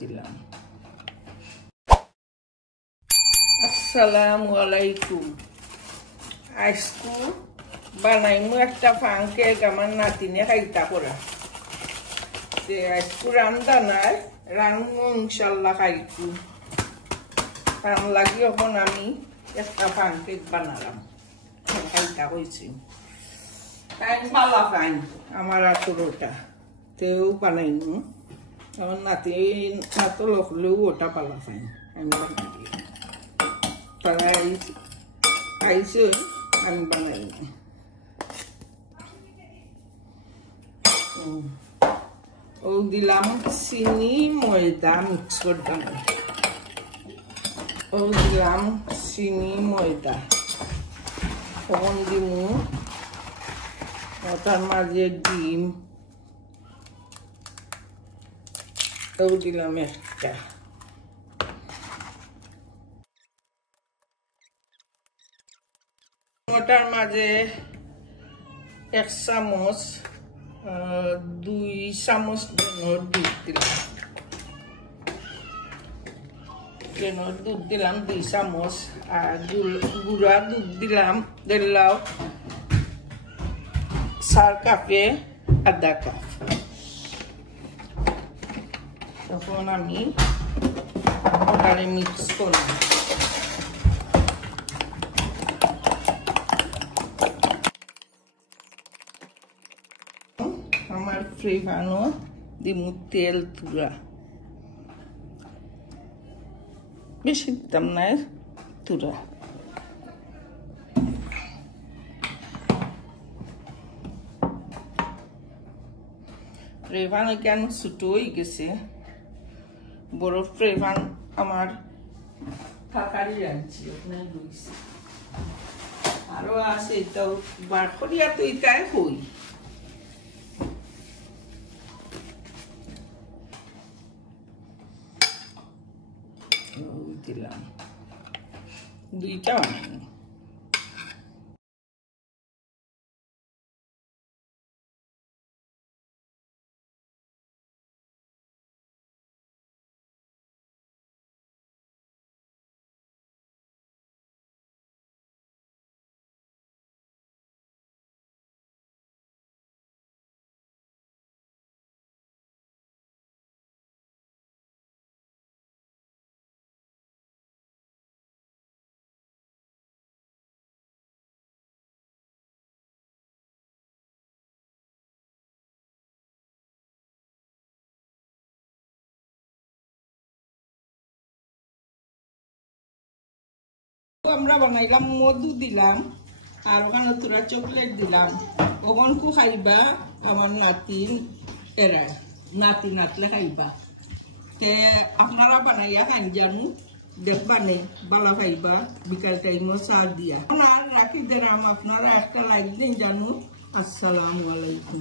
দিলাম। আসসালামু আলাইকুম। আজকে বানাইমু একটা পানকেক আমার নাতিনে খাইতা করা। আজকে রান্না নাই, রান্না ইনশাল্লাহ খাইতু। কারণ লাগি এখন আমি একটা পানকেক বানালাম, খাইতা হয়েছি। টাইম পালা পাইন আমার আসরটা তেও বানাইনু। আমার নাতি নাতো লখলেও ওটা পালা পাইন আমি বানাই। তারা আইসে আমি বানাইনি। ও দিলাম চিনি ময়দা মিক্স করতাম। ও দিলাম চিনি ময়দা। তখন দিমু ওটার মাঝে ডিম। ও দিলাম একটা। ওটার মাঝে 1 চামচ 2 চামচ দুধ দিলাম। দুধ দিলাম 2 চামচ। আর গুঁড়া দুধ দিলাম দিলাও 4 কাপে আধা কাপ। তখন আমি ওটারে মিক্স করলাম। আমার ফ্রি বানো দিমু তেল তুরা, বেশি দিতাম না তুরা। ফ্রেভান কেন ছোটো হয়ে গেছে, বড় ফ্রেভান আমার থাকারই আনছি, ওখানে রয়েছে। আরো আছে এটাও বার করিয়া তো এটাই হই। দিলাম 2টা বানাই। আমরা বানাইলাম, মধু দিলাম আর ওখানে তোরা চকলেট দিলাম। ওখান কু খাইবা আমার নাতি এরা, নাতি নাতলে খাইবা। তে আপনারা বানাইয়া খান জানু, দেখবা নেই বালা খাইবা। বিকাল টাইমও চা দিয়া আর রাখি দিলাম। আপনারা একটা লাইক দিন জানু। আসসালামু আলাইকুম।